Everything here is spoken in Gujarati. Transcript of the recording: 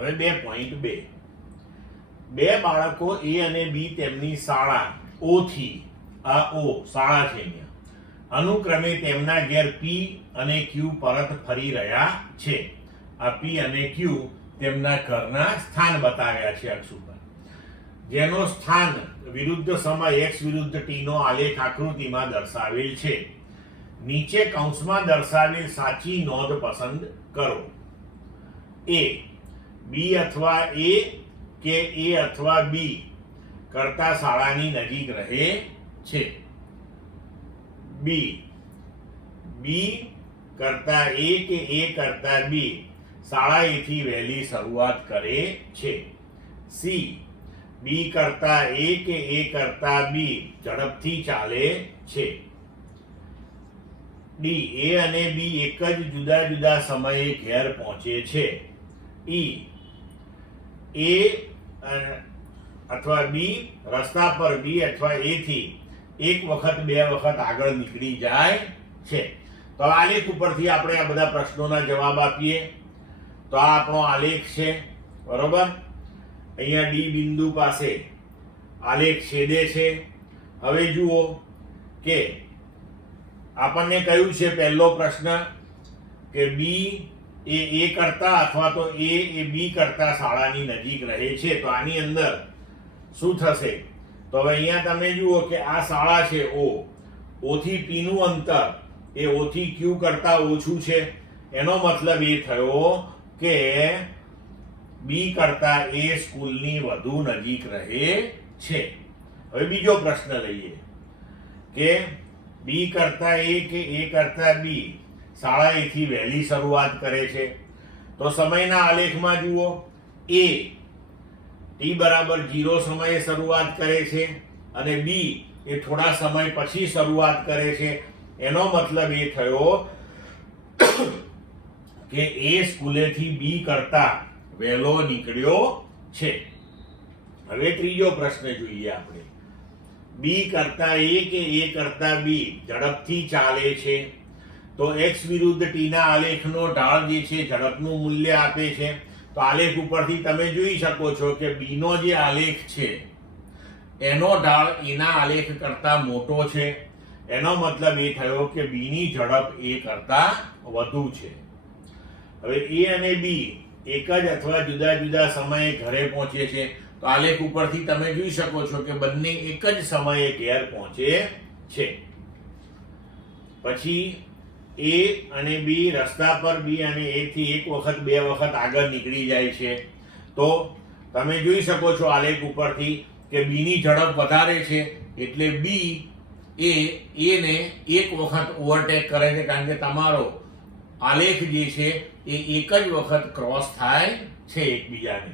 હવે 2.2 બે બાળકો એ અને બી તેમની શાળા ઓ થી આ ઓ શાળા છે અહીંયા અનુક્રમે તેમના ઘેર પી અને ક્યુ પરત ફરી રહ્યા છે. આ પી અને ક્યુ તેમના ઘરના સ્થાન બતાવ્યા છે અક્ષ ઉપર, જેનો સ્થાન વિરુદ્ધ સમય x વિરુદ્ધ t નો આલેખ આકૃતિમાં દર્શાવેલ છે. નીચે કૌંસમાં દર્શાવેલ સાચી નોંધ પસંદ કરો. એ બી અથવા એ કે એ અથવા બી કરતા શાળાની નજીક રહે છે. બી બી કરતા એ કે એ કરતા બી શાળાએથી વહેલી શરૂઆત કરે છે. સી બી કરતા એ કે એ કરતા બી ઝડપથી ચાલે છે. ડી એ અને બી એક જ જુદા જુદા સમયે ઘેર પહોંચે છે. ઈ એ અથવા બી રસ્તા પર બી અથવા એ થી એક વખત બે વખત આગળ નીકળી જાય છે. તો આલેખ ઉપરથી આપણે આ બધા પ્રશ્નોના જવાબ આપીએ. તો આ આપણો આલેખ છે, બરોબર. અહીંયા ડી બિંદુ પાસે આલેખ છેદે છે. હવે જુઓ કે આપણને કહ્યું છે પહેલો પ્રશ્ન કે બી એ કરતા અથવા તો એ બી કરતા શાળાની નજીક રહે છે. તો આની અંદર શું થશે? તો હવે અહીંયા તમે જુઓ કે આ શાળા છે ઓ થી પી નું અંતર એ ઓ થી ક્યુ કરતા ઓછું છે. એનો મતલબ એ થયો કે બી કરતા એ સ્કૂલની વધુ નજીક રહે છે. હવે બીજો પ્રશ્ન લઈએ કે બી કરતા એ કે એ કરતા બી શાળાએથી વહેલી શરૂઆત કરે છે. તો સમયના આલેખમાં જુઓ એ ટી બરાબર 0 સમયે શરૂઆત કરે છે અને બી એ થોડા સમય પછી શરૂઆત કરે છે. એનો મતલબ એ થયો કે એ સ્કૂલેથી બી કરતા વહેલો નીકળ્યો છે. હવે ત્રીજો પ્રશ્ન જોઈએ આપણે. બી કરતા એ કે એ કરતા બી ઝડપથી ચાલે છે. તો x વિરુદ્ધ t ના આલેખનો ઢાળ જે છે ઝડપનું મૂલ્ય આપે છે. તો આલેખ ઉપરથી તમે જોઈ શકો છો કે બી નો જે આલેખ છે એનો ઢાળ એના આલેખ કરતા મોટો છે. એનો મતલબ એ થયો કે બી ની ઝડપ એ કરતા વધુ છે. હવે એ અને બી એક જ અથવા જુદા જુદા સમયે ઘરે પહોંચે છે. તો આલેખ ઉપરથી તમે જોઈ શકો છો કે બંને એક જ સમયે ઘેર પહોંચે છે. પછી એ અને બી રસ્તા પર બી અને એ થી એક વખત બે વખત આગળ નીકળી જાય છે. તો તમે જોઈ શકો છો આલેખ ઉપરથી કે બી ની ઝડપ વધારે છે એટલે બી એ ને એક વખત ઓવરટેક કરે છે, કારણ કે તમારો આલેખ જે છે એ એક જ વખત ક્રોસ થાય છે એકબીજાને.